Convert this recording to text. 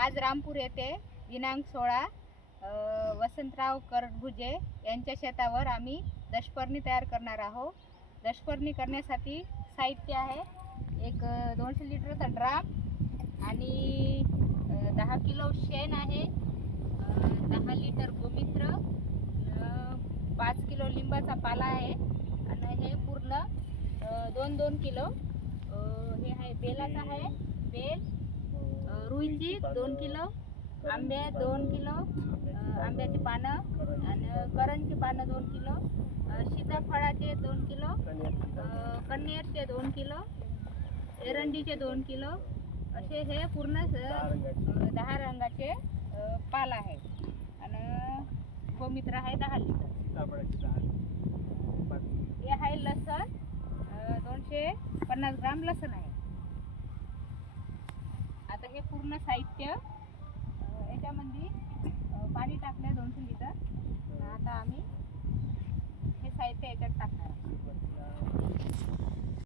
आज रामपूर येथे दिनांक 16 वसंतराव करडभुजे यांच्या शेतावर आम्ही दशपर्णी तयार करणार आहोत. दशपर्णी करण्यासाठी साहित्य आहे एक 200 लिटरचा ड्राम आणि 10 किलो शेण आहे, 10 लिटर गोमित्र, 5 किलो लिंबाचा पाला आहे आणि हे पूर्ण 2-2 किलो हे आहे बेलाचा आहे, बेल रुईची 2 किलो, आंबे 2 किलो, आंब्याची पानं आणि करंजची पानं 2 किलो, सीताफळाचे 2 किलो, कण्हेरचे 2 किलो, एरंडीचे 2 किलो, असे हे पूर्ण 10 रंगाचे पाल आहे आणि गोमित्र आहे 10 लिटर. हे आहे लसण, 250 ग्राम लसण आहे. आता हे पूर्ण साहित्य